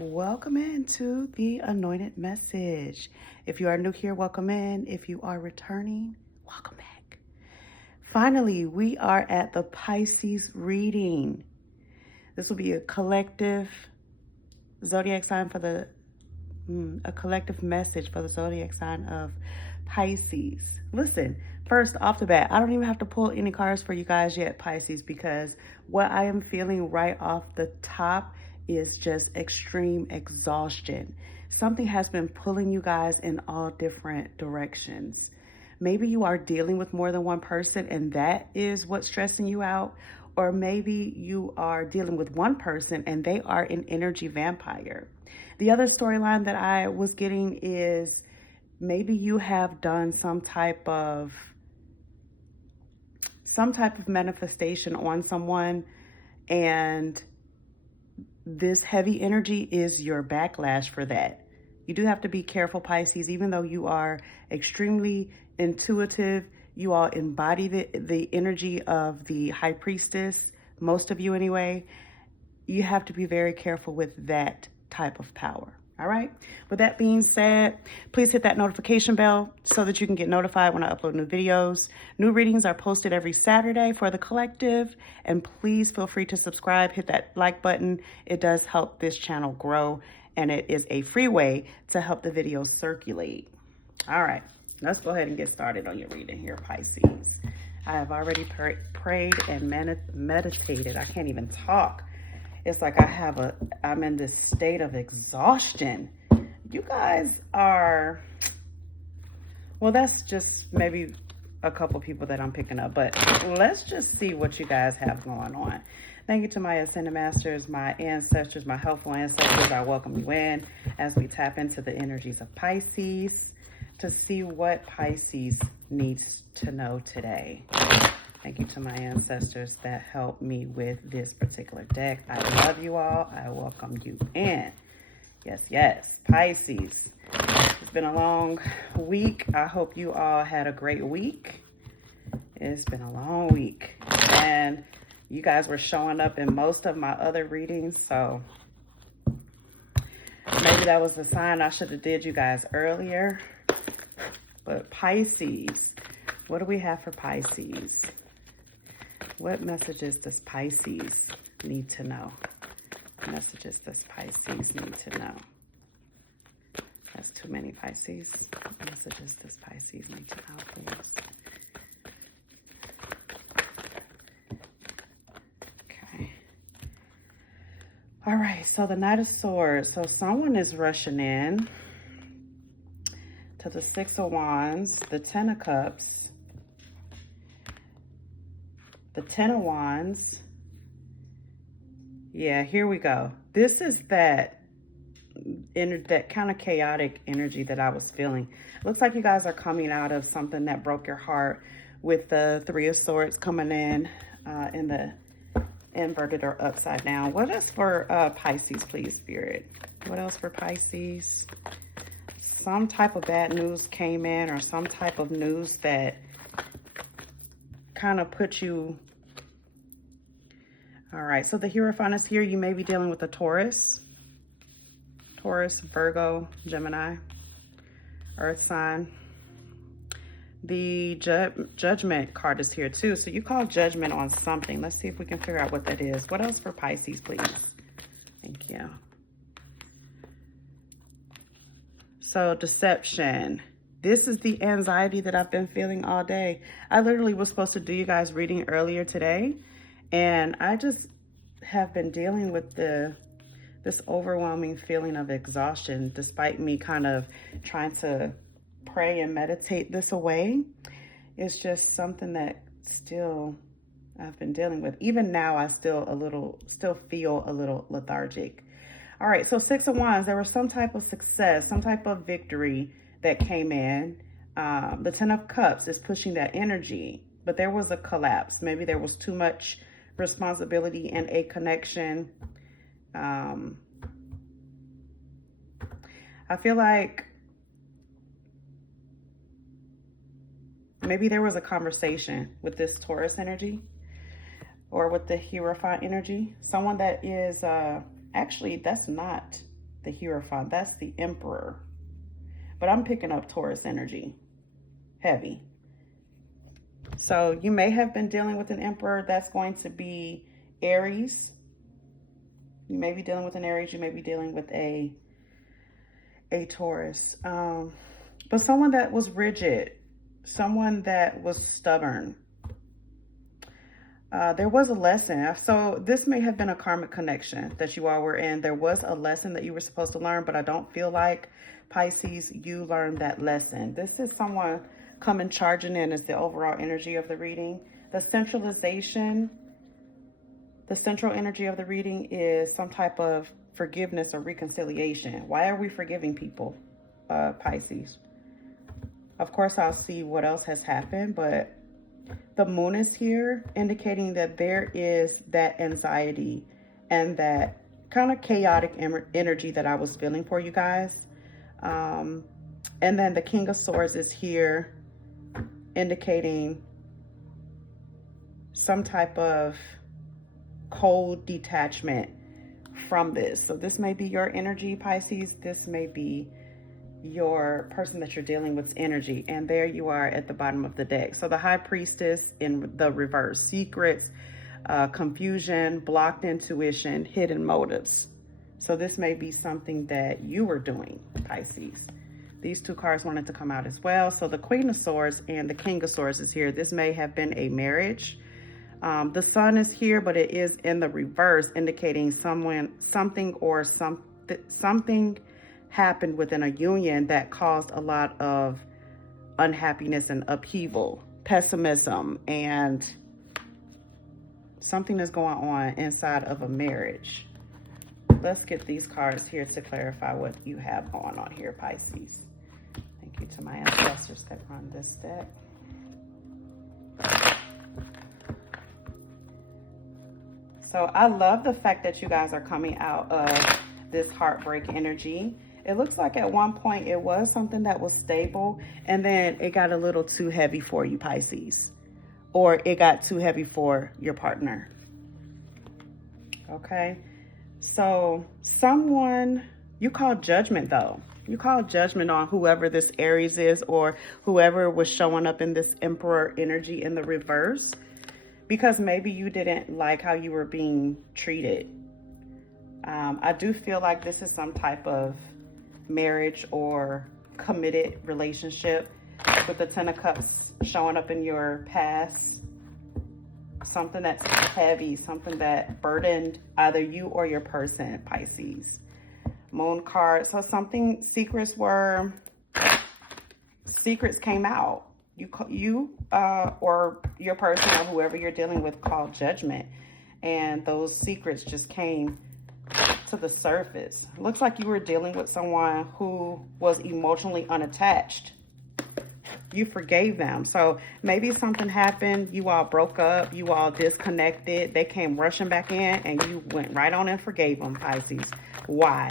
Welcome into the Anointed Message. If you are new here, welcome in. If you are returning, welcome back. Finally, we are at the Pisces reading. This will be a collective zodiac sign for a collective message for the zodiac sign of Pisces. Listen, first off the bat, I don't even have to pull any cards for you guys yet, Pisces, because what I am feeling right off the top is just extreme exhaustion. Something has been pulling you guys in all different directions. Maybe you are dealing with more than one person and that is what's stressing you out. Or maybe you are dealing with one person and they are an energy vampire. The other storyline that I was getting is maybe you have done some type of manifestation on someone, and this heavy energy is your backlash for that. You do have to be careful, Pisces. Even though you are extremely intuitive, you all embody the energy of the high priestess, most of you anyway. You have to be very careful with that type of power. All right. With that being said, please hit that notification bell so that you can get notified when I upload new videos. New readings are posted every Saturday for the collective. And please feel free to subscribe, hit that like button. It does help this channel grow, and it is a free way to help the videos circulate. All right, let's go ahead and get started on your reading here, Pisces. I have already prayed and meditated. I can't even talk. It's like I'm in this state of exhaustion. You guys are, well, that's just maybe a couple people that I'm picking up, but let's just see what you guys have going on. Thank you to my ascended masters, my ancestors, my helpful ancestors. I welcome you in as we tap into the energies of Pisces to see what Pisces needs to know today. Thank you to my ancestors that helped me with this particular deck. I love you all. I welcome you in. Yes, yes. Pisces. It's been a long week. I hope you all had a great week. It's been a long week. And you guys were showing up in most of my other readings. So maybe that was a sign I should have did you guys earlier. But Pisces. What do we have for Pisces? What messages does Pisces need to know? What messages does Pisces need to know? That's too many, Pisces. What messages does Pisces need to know, please? Okay. All right, so the Knight of Swords. So someone is rushing in to the Six of Wands, the Ten of Cups, the Ten of Wands. Yeah, here we go. This is that kind of chaotic energy that I was feeling. Looks like you guys are coming out of something that broke your heart, with the Three of Swords coming in the inverted or upside down. What else for Pisces, please, Spirit? What else for Pisces? Some type of bad news came in, or some type of news that kind of put you. All right, so the Hierophant is here. You may be dealing with a Taurus, Virgo, Gemini, Earth sign. The Judgment card is here too. So you call judgment on something. Let's see if we can figure out what that is. What else for Pisces, please? Thank you. So deception. This is the anxiety that I've been feeling all day. I literally was supposed to do you guys reading earlier today, and I just have been dealing with this overwhelming feeling of exhaustion, despite me kind of trying to pray and meditate this away. It's just something that still I've been dealing with. Even now, I still feel a little lethargic. All right, so Six of Wands, there was some type of success, some type of victory that came in. The Ten of Cups is pushing that energy, but there was a collapse. Maybe there was too much responsibility and a connection. I feel like maybe there was a conversation with this Taurus energy or with the Hierophant energy. Someone that is, actually, that's not the Hierophant. That's the Emperor. But I'm picking up Taurus energy. Heavy. So you may have been dealing with an Emperor. That's going to be Aries. You may be dealing with an Aries. You may be dealing with a Taurus. But someone that was rigid. Someone that was stubborn. There was a lesson. So this may have been a karmic connection that you all were in. There was a lesson that you were supposed to learn, but I don't feel like, Pisces, you learned that lesson. This is someone coming charging in as the overall energy of the reading. The centralization, the central energy of the reading is some type of forgiveness or reconciliation. Why are we forgiving people, Pisces? Of course, I'll see what else has happened, but the moon is here, indicating that there is that anxiety and that kind of chaotic energy that I was feeling for you guys. And then the King of Swords is here, indicating some type of cold detachment from this. So this may be your energy, Pisces. This may be your person that you're dealing with's energy. And there you are at the bottom of the deck. So the High Priestess in the reverse. Secrets, confusion, blocked intuition, hidden motives. So this may be something that you were doing, Pisces. These two cards wanted to come out as well. So the Queen of Swords and the King of Swords is here. This may have been a marriage. The Sun is here, but it is in the reverse, indicating something happened within a union that caused a lot of unhappiness and upheaval, pessimism, and something is going on inside of a marriage. Let's get these cards here to clarify what you have going on here, Pisces. Thank you to my ancestors that run this deck. So I love the fact that you guys are coming out of this heartbreak energy. It looks like at one point it was something that was stable, and then it got a little too heavy for you, Pisces. Or it got too heavy for your partner. Okay? So someone, you call judgment though. You call judgment on whoever this Aries is, or whoever was showing up in this Emperor energy in the reverse, because maybe you didn't like how you were being treated. I do feel like this is some type of marriage or committed relationship, with the Ten of Cups showing up in your past. Something that's heavy, something that burdened either you or your person, Pisces. Moon card. So something, secrets came out. You or your person or whoever you're dealing with called judgment, and those secrets just came to the surface. Looks like you were dealing with someone who was emotionally unattached. You forgave them. So maybe something happened. You all broke up. You all disconnected. They came rushing back in and you went right on and forgave them, Pisces. Why?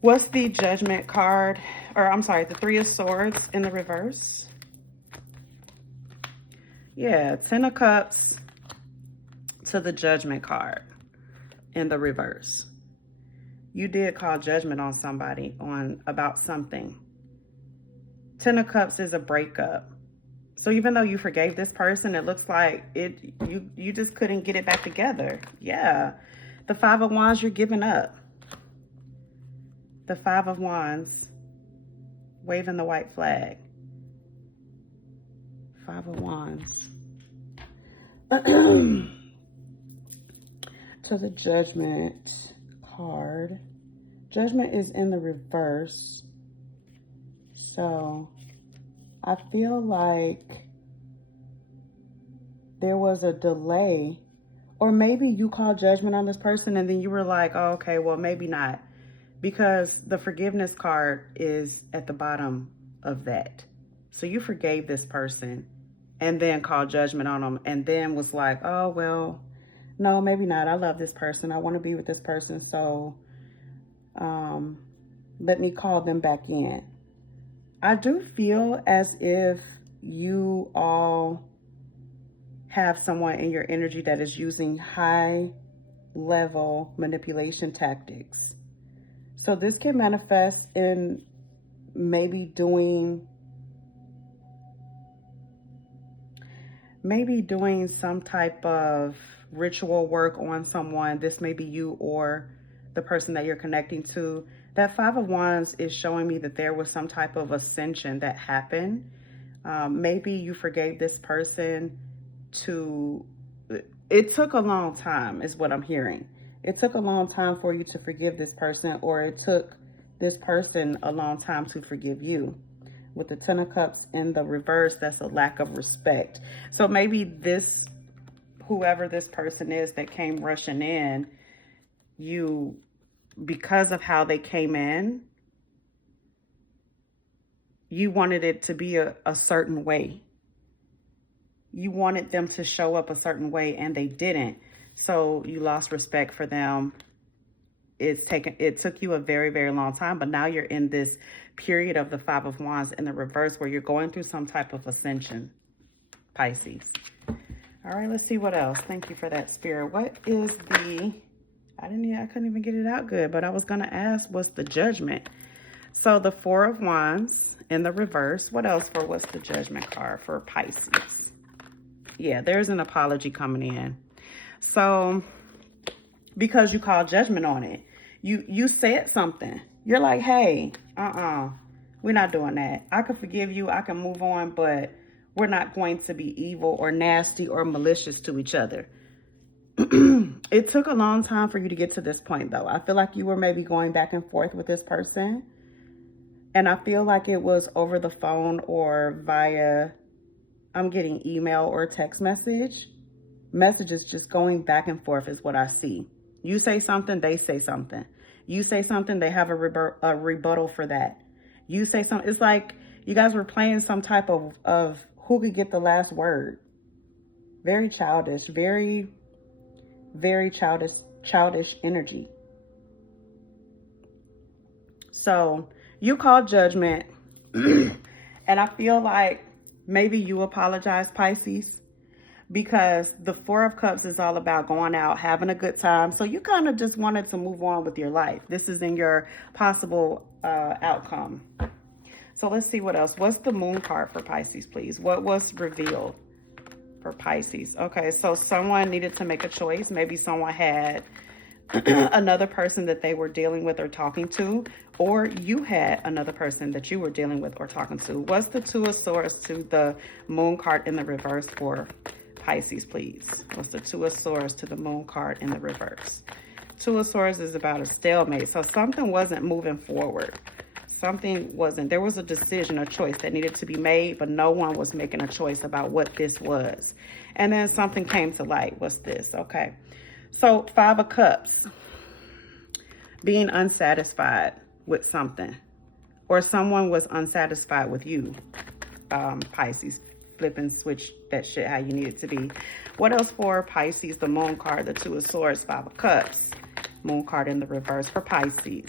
What's the Judgment card? Or I'm sorry, the Three of Swords in the reverse. Yeah, Ten of Cups to the Judgment card in the reverse. You did call judgment on somebody about something. Ten of Cups is a breakup. So even though you forgave this person, it looks like you just couldn't get it back together. Yeah. The Five of Wands, you're giving up. The Five of Wands, waving the white flag. Five of Wands. To the Judgment card. Judgment is in the reverse. So I feel like there was a delay, or maybe you called judgment on this person and then you were like, oh, okay, well, maybe not, because the forgiveness card is at the bottom of that. So you forgave this person and then called judgment on them, and then was like, oh, well, no, maybe not. I love this person. I want to be with this person. So let me call them back in. I do feel as if you all have someone in your energy that is using high level manipulation tactics. So this can manifest in maybe doing some type of ritual work on someone. This may be you or the person that you're connecting to. That Five of Wands is showing me that there was some type of ascension that happened. Maybe you forgave this person it took a long time is what I'm hearing. It took a long time for you to forgive this person, or it took this person a long time to forgive you. With the Ten of Cups in the reverse, that's a lack of respect. So maybe whoever this person is that came rushing in, because of how they came in, you wanted it to be a certain way. You wanted them to show up a certain way and they didn't. So you lost respect for them. It took you a very, very long time, but now you're in this period of the Five of Wands in the reverse where you're going through some type of ascension, Pisces. All right, let's see what else. Thank you for that, Spirit. What is I couldn't even get it out good, but I was going to ask, what's the Judgment? So the Four of Wands in the reverse. What else for what's the Judgment card for Pisces? Yeah, there's an apology coming in. So because you called judgment on it, you said something. You're like, hey, we're not doing that. I can forgive you. I can move on, but we're not going to be evil or nasty or malicious to each other. It took a long time for you to get to this point, though. I feel like you were maybe going back and forth with this person. And I feel like it was over the phone or via, I'm getting email or text messages just going back and forth is what I see. You say something, they say something. You say something, they have a rebuttal for that. You say something. It's like you guys were playing some type of who could get the last word. Very childish, very, very childish energy. So you call judgment and I feel like maybe you apologize, Pisces, because the Four of Cups is all about going out, having a good time. So you kind of just wanted to move on with your life. This is in your possible outcome. So let's see what else. What's the Moon card for Pisces, please? What was revealed for Pisces? Okay, so someone needed to make a choice. Maybe someone had another person that they were dealing with or talking to, or you had another person that you were dealing with or talking to. What's the Two of Swords to the Moon card in the reverse for Pisces, please? What's the Two of Swords to the Moon card in the reverse? Two of Swords is about a stalemate. So something wasn't moving forward. Something wasn't. There was a decision, a choice that needed to be made, but no one was making a choice about what this was. And then something came to light. What's this? Okay. So Five of Cups, being unsatisfied with something, or someone was unsatisfied with you, Pisces. Flip and switch that shit how you need it to be. What else for Pisces? The Moon card, the Two of Swords, Five of Cups. Moon card in the reverse for Pisces.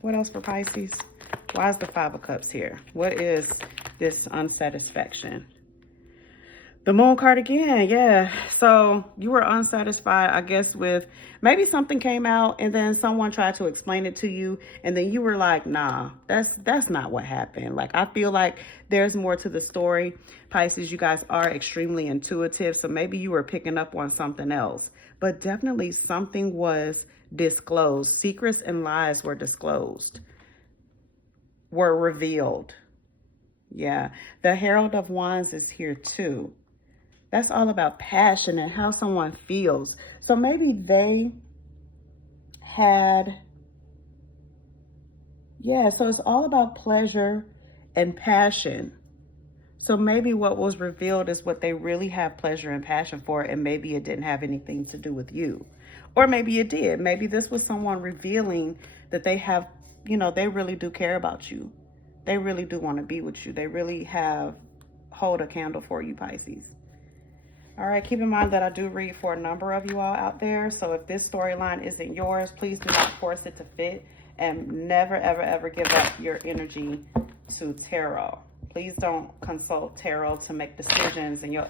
What else for Pisces? Why is the Five of Cups here? What is this unsatisfaction? The Moon card again, yeah. So you were unsatisfied, I guess, with maybe something came out and then someone tried to explain it to you. And then you were like, nah, that's not what happened. Like, I feel like there's more to the story. Pisces, you guys are extremely intuitive. So maybe you were picking up on something else. But definitely something was disclosed. Secrets and lies were disclosed, were revealed. Yeah. The Herald of Wands is here too. That's all about passion and how someone feels. So maybe they had, yeah, so it's all about pleasure and passion. So maybe what was revealed is what they really have pleasure and passion for, and maybe it didn't have anything to do with you. Or maybe it did. Maybe this was someone revealing that they have, they really do care about you. They really do want to be with you. They really hold a candle for you, Pisces. All right, keep in mind that I do read for a number of you all out there. So if this storyline isn't yours, please do not force it to fit, and never, ever, ever give up your energy to tarot. Please don't consult tarot to make decisions in your